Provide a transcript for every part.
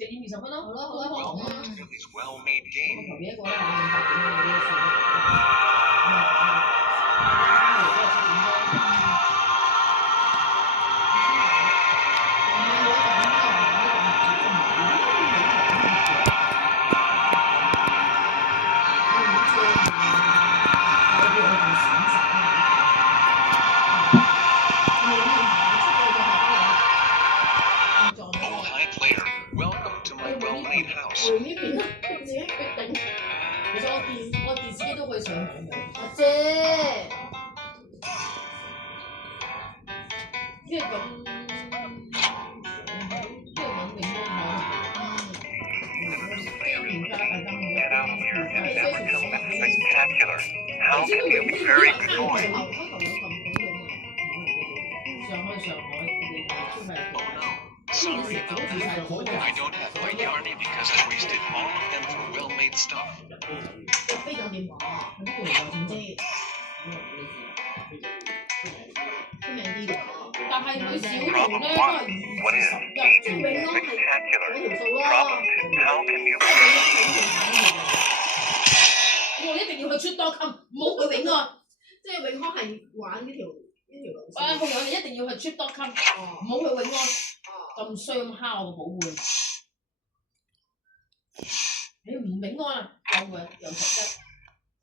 食煙20分咯。好啦好啦。 Welcome to Philly's well-made game. 我頭幾一個啦，500點嗰啲算。Oh, hi, player. Welcome to my well-made house. 回呢邊啦，自己決定。其實我電視機都可以上網嘅。阿姐，即係咁，即係揾永安下。Get out of here and never come back. Spectacular. How can you be very annoying? Oh no. Sorry about that. I don't have my Yarny because I wasted all of them for well-made stuff. 飛咗電話，喺邊度嚟㗎？點知？出名啲㗎，但係佢小圖咧都係21，即係永安係嗰條數啦。How can you? 我一定要去出多襟，唔好去永安。即係永安係玩呢條路線。啊，我哋一定要去出多襟，唔好去永安。咁雙敲個寶貝。你唔永安啊？嬲佢又實質，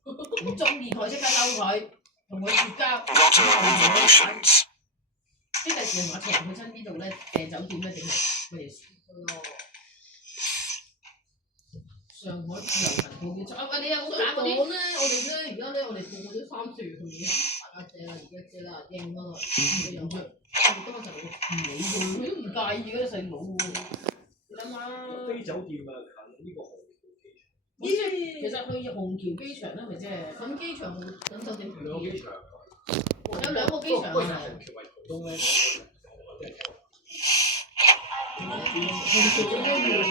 唔中意佢即刻嬲佢，同佢絕交。即第時馬場去親呢度咧，訂酒店咧定係乜嘢事？上海自由行套票啊！喂，你有冇揀嗰啲咧？我哋咧而家咧，我哋個個都3歲去嘅，大家姐啦，而家姐啦，應啊嘛，佢有着，我哋今日就唔理佢，佢都唔介意嗰啲細佬喎。你諗下，飛酒店啊，近呢個虹橋機場。其實去虹橋機場咧，咪即係咁機場等酒店兩個機場。有兩個機場啊。虹橋為途中咧，虹橋嗰啲最多2個機場。